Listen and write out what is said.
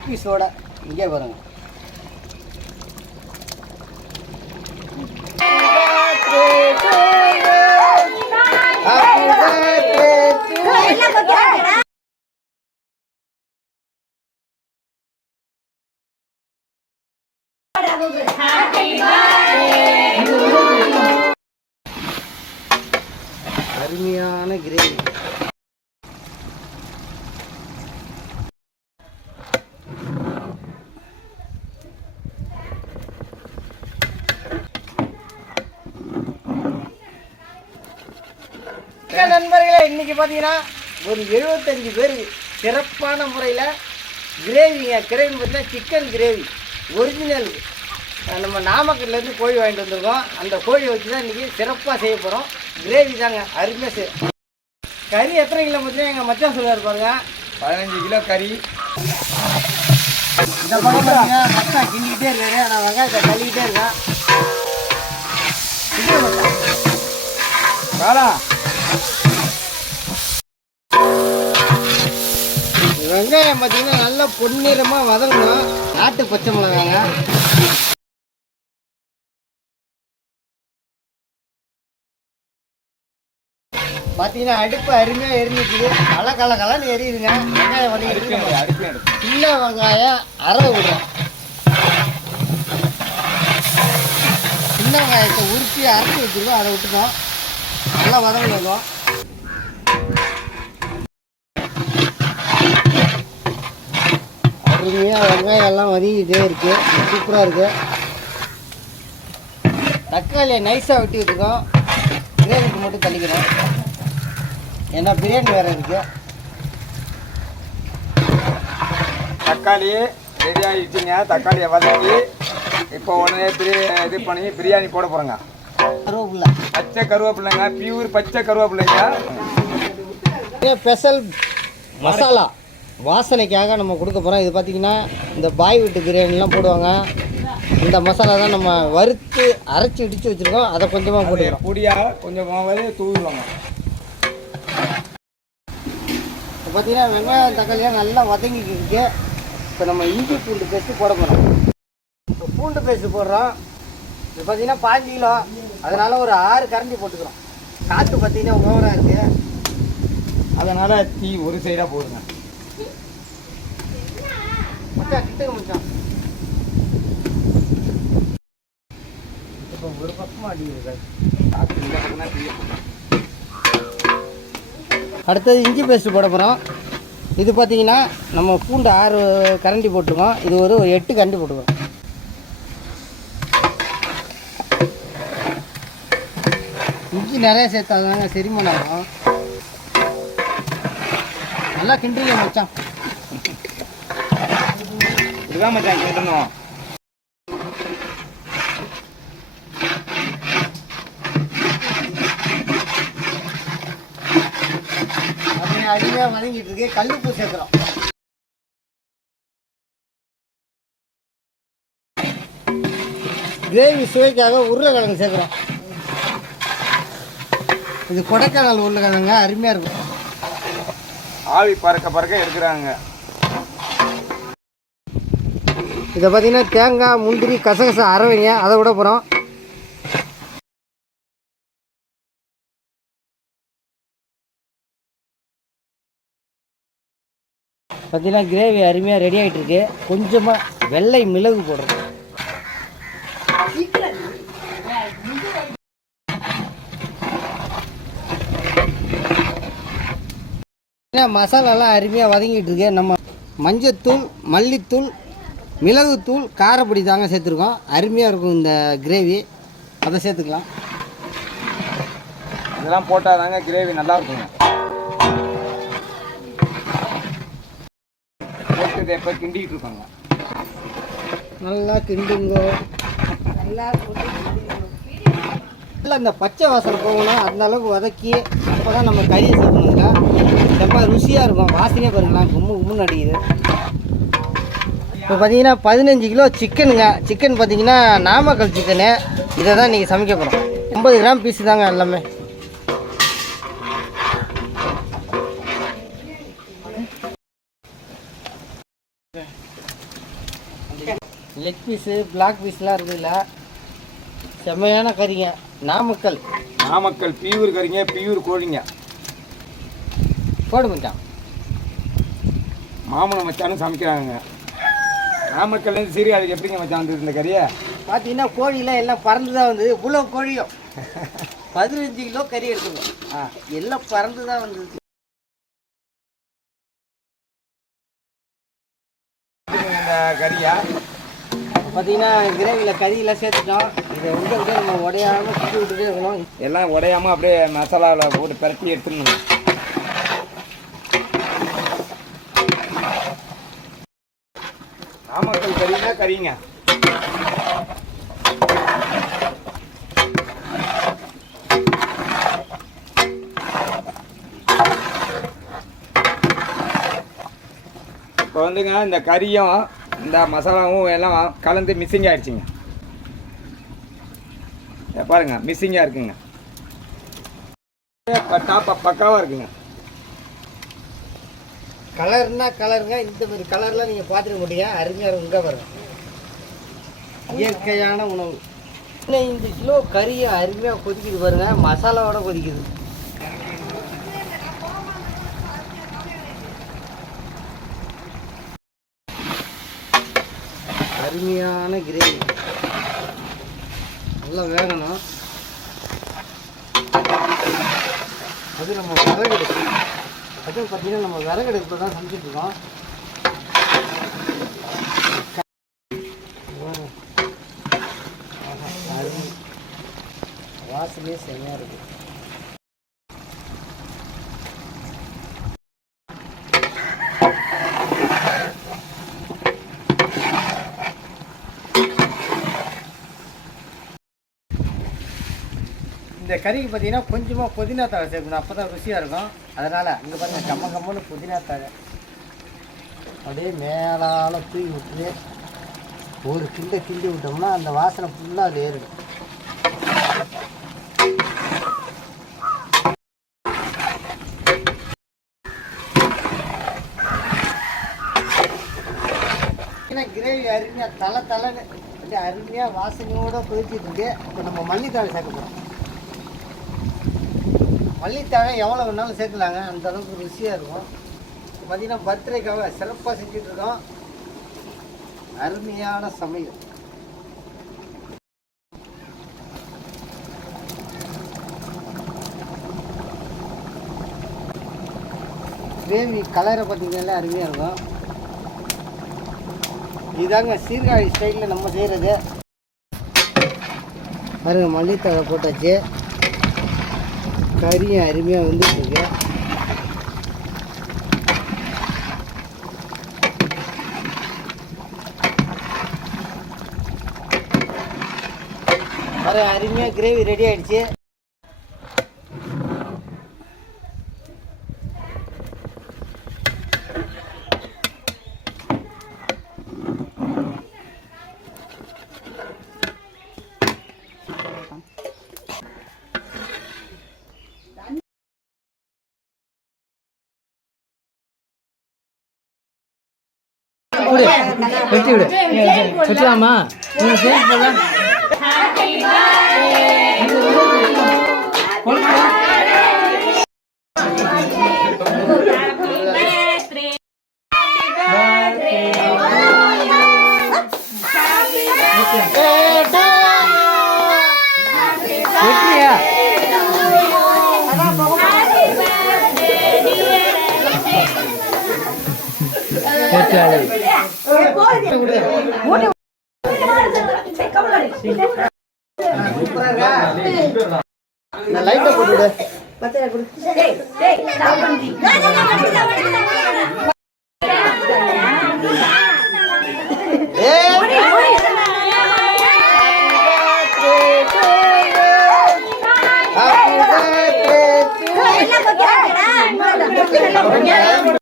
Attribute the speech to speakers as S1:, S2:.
S1: பீஸோட இங்கே பாருங்க அருமையான கிரேவி நண்பர்களே இன்னைக்கு பார்த்தீங்கன்னா ஒரு எழுபத்தஞ்சு பேர் சிறப்பான முறையில் கிரேவிங்க கிரேவி பார்த்தீங்கன்னா சிக்கன் கிரேவி ஒரிஜினல் நம்ம நாமக்கல்லேருந்து கோழி வாங்கிட்டு வந்திருக்கோம். அந்த கோழியை வச்சு தான் இன்றைக்கி சிறப்பாக செய்ய போகிறோம் கிரேவி தாங்க அருமையாக செய் கறி எத்தனை கிலோ பார்த்தீங்கன்னா எங்கள் மச்சான் சொல்லுவார் பாருங்க.
S2: பதினஞ்சு கிலோ கறி.
S1: இந்த பக்கம் மச்சான் கிண்டிக்கிட்டே இருக்காரு. நான் வெங்காயத்தை தள்ளிக்கிட்டே இருக்கேன்.
S2: காலா
S1: வெங்காயம் பார்த்தீங்கன்னா நல்லா பொன்னிறமாக வதங்கணும். நாட்டு பச்சை மிளகாங்க. பார்த்தீங்கன்னா அடுப்பு அருமையாக எரிஞ்சிக்குது கல கல கலன்னு எரியுதுங்க. வெங்காயம்
S2: அடுப்பு எடுத்து
S1: சின்ன வெங்காயம் அரை விடுறோம் சின்ன வெங்காயத்தை உருட்டி அரைச்சி வச்சுருக்கோம். அதை விட்டுட்டோம். நல்லா வதங்கணும் அருமையாக வெங்காயம் எல்லாம் வதங்கிட்டே இருக்குது சூப்பராக இருக்குது தக்காளியை நைஸாக வெட்டி வச்சுருக்கோம் கிரேவிக்கு மட்டும் தள்ளிக்கிறோம். ஏன்னா பிரியாணி வேறு இருக்குது
S2: தக்காளி ரெடி ஆகிடுச்சிங்க தக்காளியை வதக்கி இப்போ உடனே பிரி இது பண்ணி பிரியாணி போட போகிறோங்க
S1: கருவேப்பில்லை
S2: பச்சை கருவேப்பிள்ளைங்க பியூர் பச்சை கருவேப்பிள்ளைங்க
S1: ஸ்பெஷல் மசாலா. வாசனைக்காக நம்ம கொடுக்க போகிறோம் இது பார்த்திங்கன்னா இந்த பாய் வீட்டு பிரியாணிலாம் போடுவாங்க. இந்த மசாலா தான் நம்ம வறுத்து அரைச்சி இடித்து வச்சுருக்கோம். அதை கொஞ்சமாக போட்டுக்கிறோம்.
S2: பொடியாக கொஞ்சம் மாவு தூவிடுவாங்க
S1: இப்போ பார்த்தீங்கன்னா வெங்காயம் தக்காளியாக நல்லா வதங்கிக்கிருக்கு இப்போ நம்ம இஞ்சி பூண்டு பேஸ்ட்டு போட போகிறோம் இப்போ பூண்டு பேஸ்ட்டு போடுறோம். இது பார்த்தீங்கன்னா பாஞ்சு கிலோ. அதனால் ஒரு ஆறு கரண்டி போட்டுக்கிறோம். காற்று பார்த்தீங்கன்னா ஓவராக இருக்குது
S2: அதனால் தீ ஒரு சைடாக போடுங்க
S1: மச்சான் கிட்டக்க மச்சான். இப்போ ஒரு பக்கமாக அடிக்கிறது
S2: காற்று இந்த.
S1: அடுத்தது இஞ்சி பேஸ்ட் போட போகிறோம் இது பார்த்தீங்கன்னா நம்ம பூண்டு ஆறு கரண்டி போட்டிருக்கோம். இது ஒரு எட்டு கரண்டி போட்டுக்கிறோம். இஞ்சி நிறைய சேர்த்தாதாங்க செரிமானம் ஆகும். நல்லா கிண்டிங்க மச்சான்.
S2: இதுதான் மச்சான் கேட்டணும்.
S1: அப்படியே அடிமையாக வதங்கிட்டு இருக்கு கல்லுப்பு சேர்க்குறோம். கிரேவி சுவைக்காக உருளைக்கிழங்கு சேர்க்குறோம். இது கொடைக்கானல் உருளைக்கிழங்க அருமையாக இருக்கும்.
S2: ஆவி பறக்க பறக்க எடுக்கிறாங்க.
S1: இதை பார்த்தீங்கன்னா தேங்காய் முந்திரி கசகசா அரைவைங்க அதை விட போகிறோம் பார்த்தீங்கன்னா கிரேவி அருமையாக ரெடி ஆகிட்டு இருக்கு. கொஞ்சமாக வெள்ளை மிளகு போடுறோம் மசாலாலாம் அருமையாக வதங்கிட்டு இருக்கு. நம்ம மஞ்சத்தூள் மல்லித்தூள் மிளகுத்தூள் காரப்பொடி தாங்க சேர்த்துருக்கோம். அருமையாக இருக்கும் இந்த கிரேவி அதை சேர்த்துக்கலாம்.
S2: இதெல்லாம் போட்டால் தாங்க கிரேவி நல்லா இருக்குங்க. போட்டு இதை இப்போ கிண்டிக்கிட்டு இருக்காங்க?
S1: நல்லா கிண்டுங்க. நல்லா இல்லை இந்த பச்சை வாசனை போகணும் அந்த அளவுக்கு வதக்கி அப்போ தான் நம்ம கறியை சேர்க்கணுங்க ரொம்ப ருசியாக இருக்கும். வாசனையே பாருங்களேன் கும்மு கும்முன்னு அடிக்குது. இப்போ பார்த்தீங்கன்னா பதினஞ்சு கிலோ சிக்கனுங்க. சிக்கன் பார்த்தீங்கன்னா நாமக்கல் சிக்கனு. இதை தான் இன்றைக்கி சமைக்க போகிறோம் ஐம்பது கிராம் பீஸு தாங்க எல்லாமே. லெக் பீஸு பிளாக் பீஸ்லாம் இருக்குதுல்ல. செம்மையான கறிங்க. நாமக்கல்.
S2: நாமக்கல் பியூர் கறிங்க பியூர் கோழிங்க.
S1: போடு மச்சான்.
S2: மாமனை மச்சானும் சமைக்கிறாங்க நாமக்கல்லேருந்து சரி அதுக்கு எப்படிங்க மச்சான் வந்தது இந்த கறியை?
S1: பார்த்தீங்கன்னா கோழிலாம் எல்லாம் பறந்து தான் வந்தது. இவ்வளோ கோழியும். பதினஞ்சு கிலோ கறி எடுத்துக்கணும் ஆ. எல்லாம் பறந்து தான் வந்தது.
S2: இந்த கறியா?
S1: பார்த்தீங்கன்னா கிரேவியில் கறியெல்லாம் சேர்த்துட்டோம். இதை வந்து அப்படியே நம்ம உடையாமல் சுற்றி விட்டுட்டே இருக்கணும்.
S2: எல்லாம் உடையாம அப்படியே மசாலாவில் போட்டு பரட்டி எடுத்துடணும். நாமக்கல் கறினா கறிங்க. இப்போ வந்துங்க இந்த கறியும் இந்த மசாலாவும் எல்லாம் கலந்து மிஸ்ஸிங் ஆயிடுச்சுங்க. பாருங்க மிஸ்ஸிங்காக இருக்குங்க. டாப்பா பக்காவாக இருக்குங்க.
S1: கலர்னா கலருங்க இந்த மாதிரி கலர்லாம் நீங்கள் பார்த்துக்க முடியுங்க அருமையாக இருக்கும் இங்கே பாருங்க. இயற்கையான உணவு. பதினைந்து கிலோ கறியை அருமையாக கொதிக்குது பாருங்க மசாலாவோட கொதிக்குது. அருமையான கிரேவி நல்லா வேகணும். அது நம்ம விறகெடுப்பு. அதுவும் பார்த்தீங்கன்னா நம்ம விறகெடுப்பில் தான் சமைச்சிட்டு வாசலே சரியாக இருக்குது இந்த கறிக்கு பார்த்தீங்கன்னா கொஞ்சமாக புதினா தழை சேர்க்கணும். அப்போ தான் ருசியாக இருக்கும். அதனால் இங்கே பாருங்கள் கம்ம கம்மன்னு புதினா தழை. அப்படியே மேலால் தூவி விட்டு ஒரு கிண்ட கிண்டி விட்டோம்னா அந்த வாசனை ஃபுல்லாக அது ஏறிடும். ஏன்னா கிரேவி அருமையாக தலை தலைன்னு அப்படியே அருமையாக வாசனையோடு கொதிச்சிட்டு இருக்கு. இப்போ நம்ம மல்லித்தழை சேர்க்க போகிறோம் மல்லித்தழை எவ்வளோ வேணாலும் சேர்க்கலாங்க அந்த அளவுக்கு ருசியாக இருக்கும். பார்த்தீங்கன்னா பர்த்டேக்காக சிறப்பாக செஞ்சுட்டு அருமையான சமையல். கிரேவி கலரை பார்த்தீங்கன்னா அருமையாக இருக்கும். இதாங்க சீர்காழி ஸ்டைலில் நம்ம செய்கிறது பாருங்கள் மல்லித்தழை போட்டாச்சு. கறியும் அருமையாக வந்துட்டு இருக்கு அருமையாக கிரேவி ரெடி ஆயிடுச்சு. விடு. வெட்டி விடு. வெட்டலாமா நீங்க சேர்த்து போடலாம் வெட்டியா நான் லைட்டா போட்டு விடு பத்தரை கொடு டேய் டேய் நான் பண்ணி நான் நான் பண்ணி